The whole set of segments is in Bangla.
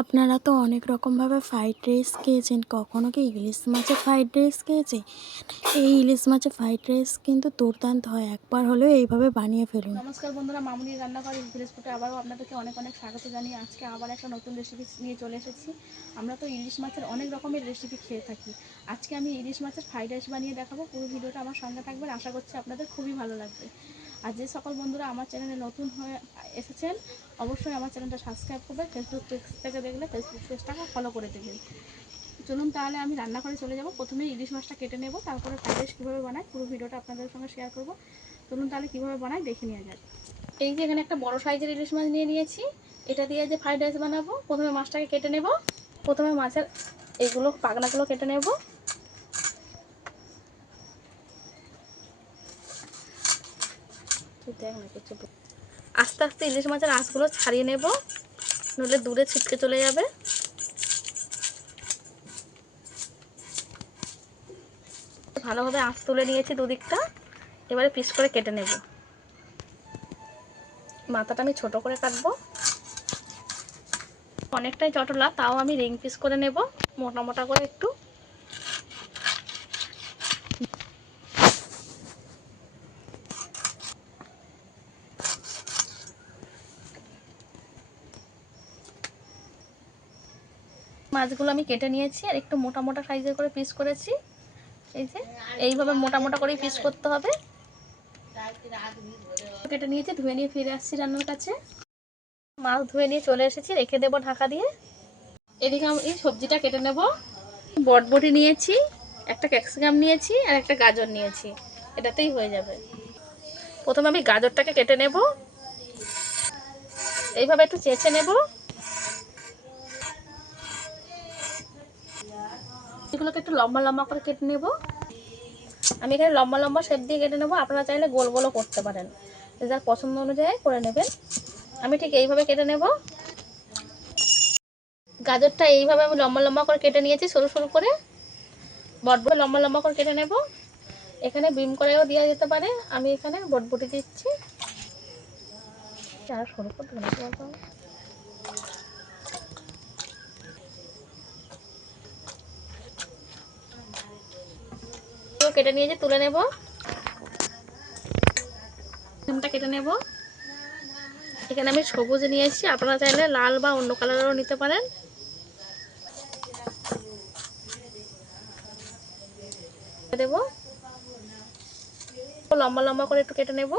আপনারা তো অনেক রকমভাবে ফ্রাইড রাইস খেয়েছেন। কখনো কি ইলিশ মাছের ফ্রাইড রাইস খেয়েছেন? এই ইলিশ মাছের ফ্রাইড রাইস কিন্তু দুর্দান্ত হয়। একবার হলেও এইভাবে বানিয়ে ফেলুন। নমস্কার বন্ধুরা, মামুনির রান্নাঘর ভিলেজ ফুডে আবারও আপনাদেরকে অনেক অনেক স্বাগত জানিয়ে আজকে আবার একটা নতুন রেসিপি নিয়ে চলে এসেছি। আমরা তো ইলিশ মাছের অনেক রকমের রেসিপি খেয়ে থাকি। আজকে আমি ইলিশ মাছের ফ্রাইড রাইস বানিয়ে দেখাবো। পুরো ভিডিওটা আমার সঙ্গে থাকবেন, আশা করছি আপনাদের খুবই ভালো লাগবে। আর যে সকল বন্ধুরা আমার চ্যানেলে নতুন হয়ে এসেছেন অবশ্যই আমার চ্যানেলটা সাবস্ক্রাইব করবেন। ফেসবুক পেজ থেকে দেখলে ফেসবুক পেজটাকে ফলো করে দেবেন। চলুন তাহলে আমি রান্নাঘরে চলে যাব। প্রথমে ইলিশ মাছটা কেটে নেব, তারপরে ফ্রাইড রাইস কীভাবে বানাই পুরো ভিডিওটা আপনাদের সঙ্গে শেয়ার করব। চলুন তাহলে কীভাবে বানাই দেখে নেওয়া যাক। এই যে এখানে একটা বড় সাইজের ইলিশ মাছ নিয়ে নিয়েছি। এটা দিয়ে যে ফ্রাইড রাইস বানাবো, প্রথমে মাছটাকে কেটে নেব। প্রথমে মাছের এইগুলো পাখনাগুলো কেটে নেব। আস্তে আস্তে ইলিশ মাছের আঁশগুলো ছাড়িয়ে নেব, নইলে দূরে ছিটকে চলে যাবে। ভালোভাবে আঁশ তুলে নিয়েছি দুদিকটা। এবারে পিস করে কেটে নেব। মাথাটা আমি ছোট করে কাটবো। অনেকটাই চটলা, তাও আমি রিং পিস করে নেব, মোটা মোটা করে একটু। মাছগুলো আমি কেটে নিয়েছি আর একটু মোটা মোটা সাইজের করে পিস করেছি। এই যে এইভাবে মোটা মোটা করে পিস করতে হবে। কেটে নিয়েছি, ধুয়ে নিয়ে ফিরে আসছি রান্নার কাছে। মাছ ধুয়ে নিয়ে চলে এসেছি, রেখে দেবো ঢাকা দিয়ে। এদিকে আমি এই সবজিটা কেটে নেব। বটবটি নিয়েছি, একটা ক্যাপসিকাম নিয়েছি আর একটা গাজর নিয়েছি, এটাতেই হয়ে যাবে। প্রথমে আমি গাজরটাকে কেটে নেব, এইভাবে একটু চেঁচে নেব। এগুলোকে একটু লম্বা লম্বা করে কেটে নেব। আমি এখানে লম্বা লম্বা শেপ দিয়ে কেটে নেব, আপনারা চাইলে গোল গোলও করতে পারেন, যার পছন্দ অনুযায়ী করে নেবেন। আমি ঠিক এইভাবে কেটে নেব। গাজরটা এইভাবে আমি লম্বা লম্বা করে কেটে নিয়েছি, সরু সরু করে। বটবটি লম্বা লম্বা করে কেটে নেব। এখানে বিম করেও দেওয়া যেতে পারে, আমি এখানে বটবটি দিচ্ছি। আর সরু করে কেটে নিয়েছি, তুলে নেব। ডিমটা কেটে নেব। এখানে আমি সবুজ নিয়েছি, আপনারা চাইলে লাল বা অন্য কালারেরও নিতে পারেন। দেব, লম্বা লম্বা করে একটু কেটে নেব।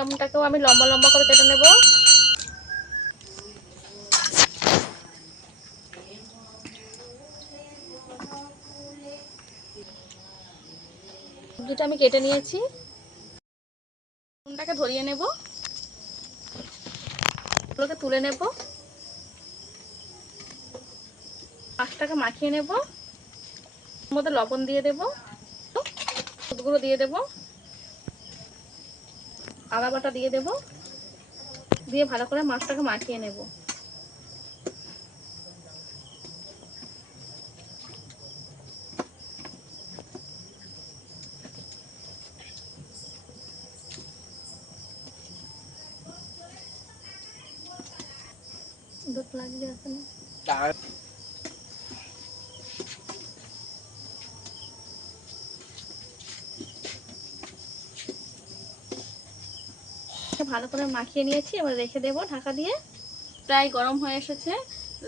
টমেটোটাকেও আমি লম্বা লম্বা করে কেটে নেব। সবজিটা আমি কেটে নিয়েছি, নুনটাকে ধরিয়ে নেব, ওগুলোকে তুলে নেব। মাছটাকে মাখিয়ে নেব, এর মধ্যে লবণ দিয়ে দেব, হলুদ গুঁড়ো দিয়ে দেব, আদা বাটা দিয়ে দেব, দিয়ে ভালো করে মাছটাকে মাখিয়ে নেব। দুধ লাগবে এখানে। ভালো করে মাখিয়ে নিয়েছি, এবার রেখে দেব ঢাকা দিয়ে। প্রায় গরম হয়ে এসেছে,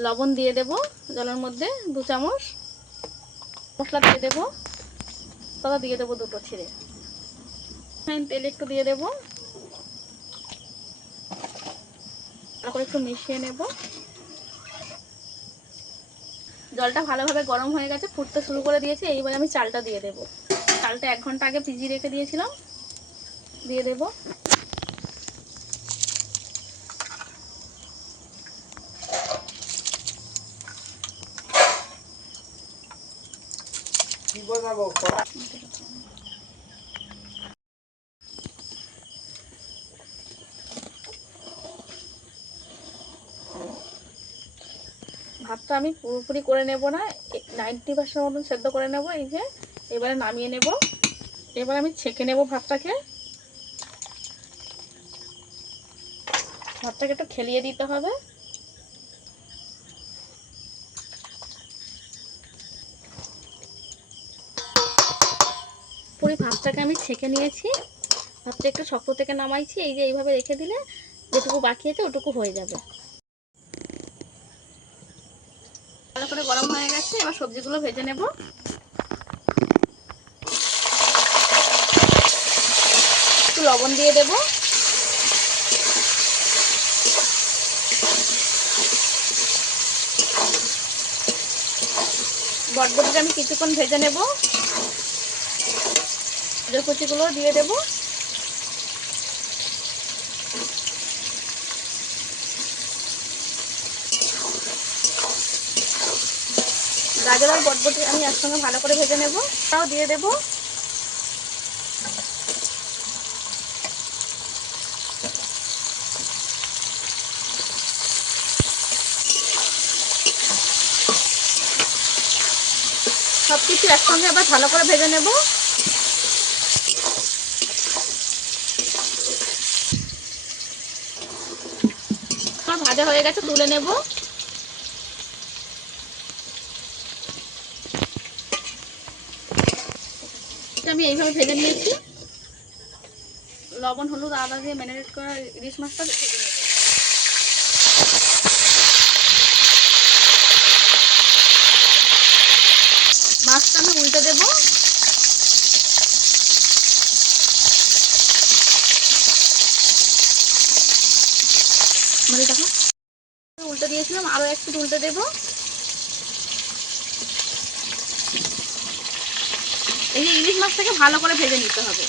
লবণ দিয়ে দেব জলের মধ্যে 2 চামচ, মশলা দিয়ে দেব, তবে দিয়ে দেবো দুটো ছিঁড়ে। তেল একটু দিয়ে দেব, ভালো করে একটু মিশিয়ে নেব। জলটা ভালোভাবে গরম হয়ে গেছে, ফুটতে শুরু করে দিয়েছে। এইবার আমি চালটা দিয়ে দেব। চালটা 1 ঘন্টা আগে ভিজিয়ে রেখে দিয়েছিলাম, দিয়ে দেব। ভাতটা আমি পুরোপুরি করে নেব না, 90% মতন সেদ্ধ করে নেব। এই যে এবারে নামিয়ে নেব। এবার আমি ছেঁকে নেব ভাতটাকে। ভাতটাকে একটু খেলিয়ে দিতে হবে। পুরো ভাতটাকে আমি ছেঁকে নিয়েছি। ভাতটা একটু শক্ত থেকে নামাইছি। এই যে এইভাবে রেখে দিলে যেটুকু বাকি আছে ওটুকু হয়ে যাবে। ভালো করে গরম হয়ে গেছে, এবার সবজিগুলো ভেজে নেব। একটু লবণ দিয়ে দেব। বটবটিটা আমি কিছুক্ষণ ভেজে নেব। গাজর কুচিগুলো দিয়ে দেব। গাজর আর বটবটি আমি একসঙ্গে ভালো করে ভেজে নেব। তাও দিয়ে দেব। সবকিছু একসঙ্গে আবার ভালো করে ভেজে নেব। আমার ভাজা হয়ে গেছে, তুলে নেব। আমি এইভাবে ভেজে নিয়েছি। লবণ হলুদ আদা দিয়ে ম্যারিনেট করা ইলিশ মাছটা ভেজে নেব। মাছটা আমি উল্টে দেব। দেখো উল্টে দিয়েছিলাম, আরো একটু উল্টে দেব। এই যে ইলিশ মাছটাকে ভালো করে ভেজে নিতে হবে।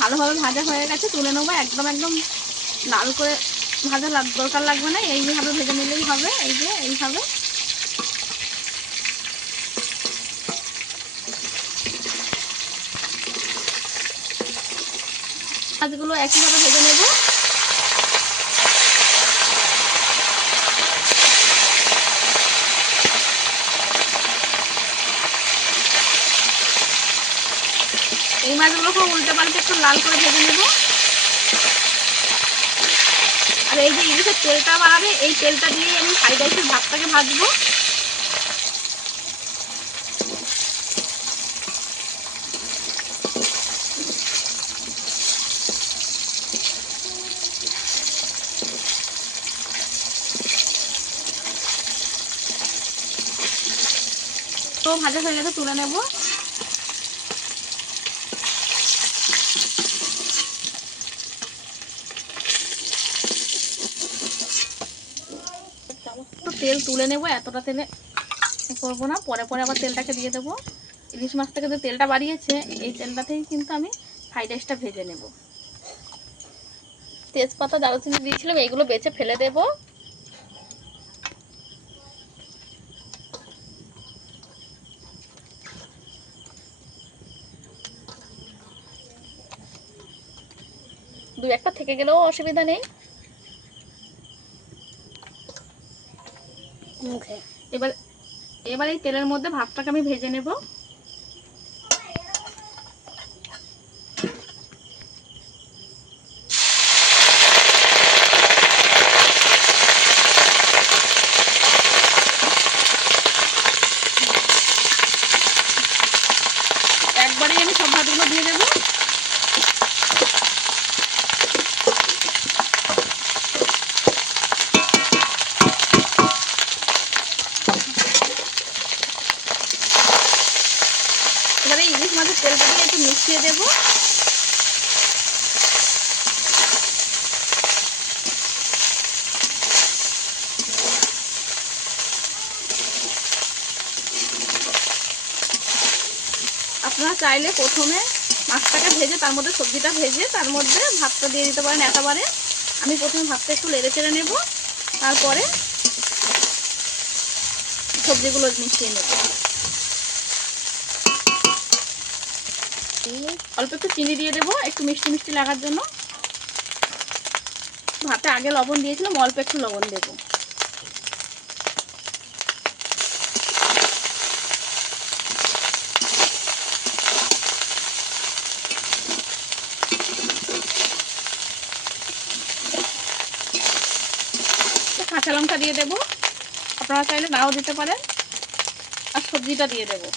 ভালোভাবে ভাজা হয়ে গেছে, তুলে নেবো। একদম একদম লাল করে ভাজা দরকার লাগবে না, এইভাবে ভেজে নিলেই হবে। এই যে এইভাবে মাছগুলো একইভাবে ভেজে নেব। এই মাছগুলোকে উল্টে পাল্টে একটু লাল করে ভেজে নেব। আর এই যে ইলিশের তেলটা বাড়াবে, এই তেলটা দিয়ে আমি ফ্রাইড রাইসের ভাতটাকে ভাজবো। তো ভাজা হয়ে গেছে, তুলে নেব। তেল তুলে নেব, এতটা তেলে করবো না, পরে পরে আবার তেলটাকে দিয়ে দেবো। ইলিশ মাছ থেকে যে তেলটা বাড়িয়েছে, এই তেলটাতেই কিন্তু আমি ফ্রাইড রাইসটা ভেজে নেব। তেজপাতা দারুচিনি দিয়েছিলাম, এইগুলো বেছে ফেলে দেব। দু একটা থেকে গেলেও অসুবিধা নেই। এবার এবার এই তেলের মধ্যে ভাতটাকে আমি ভেজে নেব। একবারেই আমি সব ভাতগুলো দিয়ে দেবো। এবারে ইলিশ মাছের তেলটা দিয়ে একটু মিশিয়ে দেবো। আপনারা চাইলে প্রথমে মাছটাকে ভেজে তার মধ্যে সবজিটা ভেজে তার মধ্যে ভাতটা দিয়ে দিতে পারেন একেবারে। আমি প্রথমে ভাতটা একটু নেড়ে চেড়ে নেব, তারপরে সবজিগুলো মিশিয়ে নেব। অল্প একটু চিনি দিয়ে দেবো, একটু মিষ্টি মিষ্টি লাগার জন্য। ভাতে আগে লবণ দিয়েছিলাম, অল্প একটু লবণ দেবো। কাঁচা লঙ্কা দিয়ে দেবো, আপনারা চাইলে নাও দিতে পারেন। আর সবজিটা দিয়ে দেবো।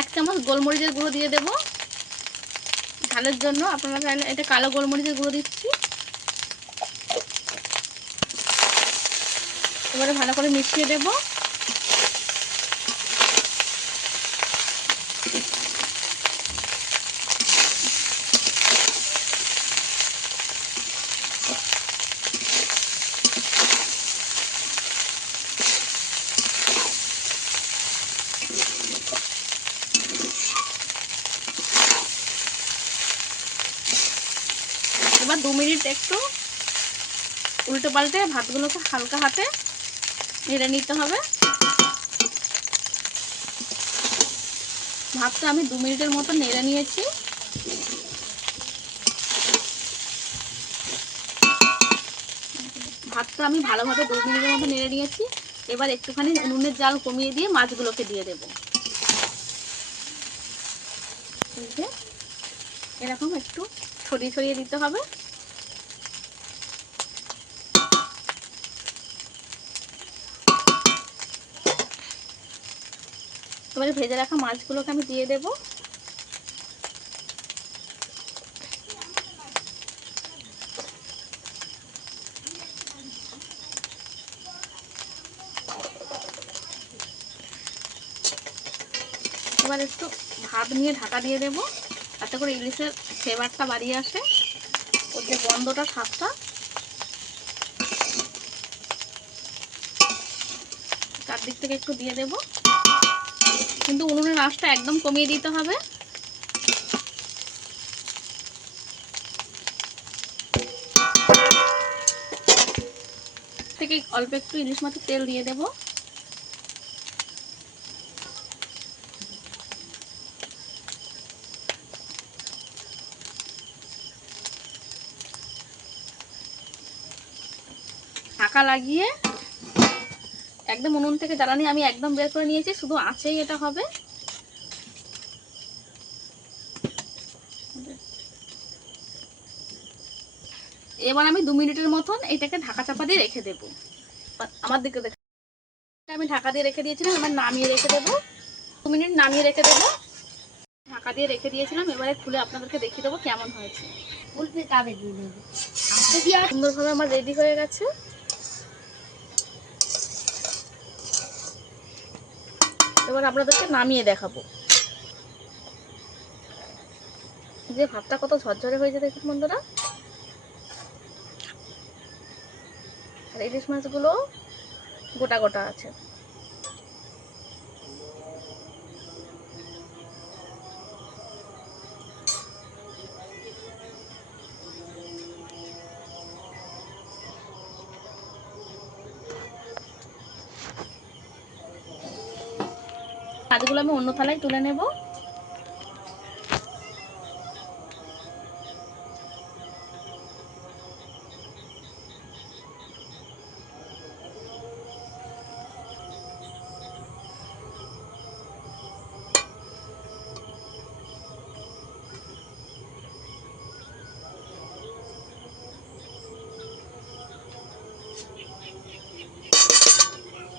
এক চামচ গোলমরিচের গুঁড়ো দিয়ে দেবো ঝালের জন্য। আপনারা চাইলে, এটা কালো গোলমরিচের গুঁড়ো দিচ্ছি। এবারে ভালো করে মিশিয়ে দেবো। এবার 2 মিনিট একটু উল্টে পাল্টে ভাতগুলোকে হালকা হাতে নেড়ে নিতে হবে। ভাতটা আমি 2 মিনিটের মতো নেড়ে নিয়েছি। ভাতটা আমি ভালোভাবে 2 মিনিটের মতো নেড়ে নিয়েছি। এবার একটুখানি নুনের জাল কমিয়ে দিয়ে মাছগুলোকে দিয়ে দেবো। এরকম একটু ছড়িয়ে ছড়িয়ে দিতে হবে। এবারে ভেজে রাখা মাছগুলোকে আমি দিয়ে দেবো। এবার একটু ভাত নিয়ে ঢাকা দিয়ে দেবো, তাতে করে ইলিশের ফ্লেভারটা বাড়িয়ে আসে, ওর যে গন্ধটা, স্বাদটা। চারদিক থেকে একটু দিয়ে দেবো, কিন্তু উনুনের আঁচটা একদম কমিয়ে দিতে হবে। থেকে অল্প একটু ইলিশ মাছের তেল দিয়ে দেবো। ঢাকা লাগিয়ে একদম উনুন থেকে জ্বালানি আমি একদম বের করে নিয়েছি, শুধু আঁচেই এটা হবে। এবার আমি 2 মিনিটের মতন এটাকে ঢাকা চাপা দিয়ে রেখে দেবো। আমার দিকে দেখে আমি ঢাকা দিয়ে রেখে দিয়েছিলাম, এবার নামিয়ে রেখে দেবো। 2 মিনিট নামিয়ে রেখে দেবো। ঢাকা দিয়ে রেখে দিয়েছিলাম, এবারে খুলে আপনাদেরকে দেখিয়ে দেবো কেমন হয়েছে। সুন্দরভাবে আমার রেডি হয়ে গেছে। এবার আপনাদেরকে নামিয়ে দেখাবো যে ভাতটা কত ঝরঝরে হয়েছে, দেখুন বন্ধুরা। আর ইলিশ মাছগুলো গোটা গোটা আছে। মাছগুলো আমি অন্য থালায় তুলে নেব।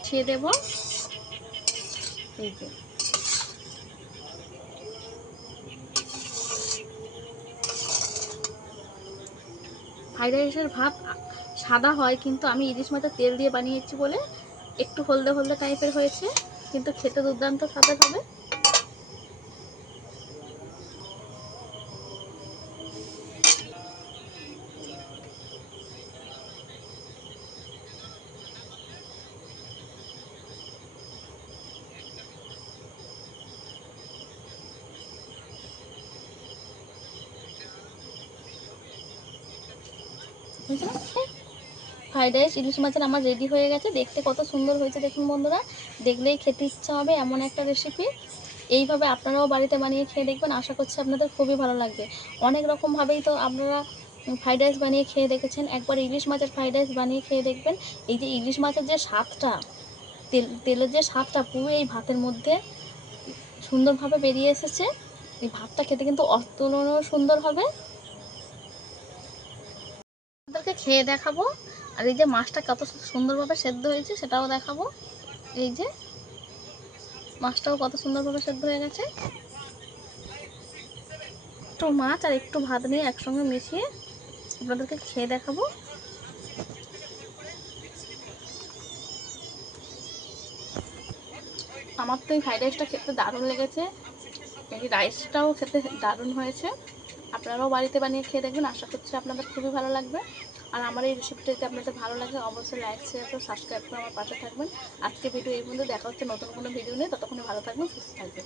ছেড়ে দেব। এই যে ফ্রাইড রাইসের ভাত সাদা হয়, কিন্তু আমি ইলিশ মাছের তেল দিয়ে বানিয়েছি বলে একটু হলদে হলদে টাইপের হয়েছে, কিন্তু খেতে দুর্দান্ত স্বাদের হবে। ফ্রাইড রাইস ইলিশ মাছের আমার রেডি হয়ে গেছে। দেখতে কত সুন্দর হয়েছে দেখুন বন্ধুরা, দেখলেই খেতে ইচ্ছা হবে এমন একটা রেসিপি। এইভাবে আপনারাও বাড়িতে বানিয়ে খেয়ে দেখবেন, আশা করছি আপনাদের খুবই ভালো লাগবে। অনেক রকমভাবেই তো আপনারা ফ্রাইড রাইস বানিয়ে খেয়ে দেখেছেন, একবার ইলিশ মাছের ফ্রাইড রাইস বানিয়ে খেয়ে দেখবেন। এই যে ইলিশ মাছের যে স্বাদটা, তেলের যে স্বাদটা পুরো এই ভাতের মধ্যে সুন্দরভাবে বেরিয়ে এসেছে। এই ভাতটা খেতে কিন্তু অতুলনীয় সুন্দর হবে। আপনাদেরকে খেয়ে দেখাবো, আর এই যে মাছটা কত সুন্দরভাবে সেদ্ধ হয়েছে সেটাও দেখাবো। এই যে মাছটাও কত সুন্দরভাবে সেদ্ধ হয়ে গেছে। একটু মাছ আর একটু ভাত নিয়ে একসঙ্গে মিশিয়ে আপনাদেরকে খেয়ে দেখাবো। আমার তো এই ফ্রাইড রাইসটা খেতে দারুণ লেগেছে, এই রাইসটাও খেতে দারুণ হয়েছে। আপনারাও বাড়িতে বানিয়ে খেয়ে দেখবেন, আশা করছি আপনাদের খুবই ভালো লাগবে। আর আমার এই রেসিপিটা যদি আপনাদের ভালো লাগে অবশ্যই লাইক শেয়ার করে সাবস্ক্রাইব করে আমার পাশে থাকবেন। আজকে ভিডিও এই পর্যন্ত, দেখা হচ্ছে নতুন কোনো ভিডিও নিয়ে। ততক্ষণে ভালো থাকবেন, সুস্থ থাকবেন।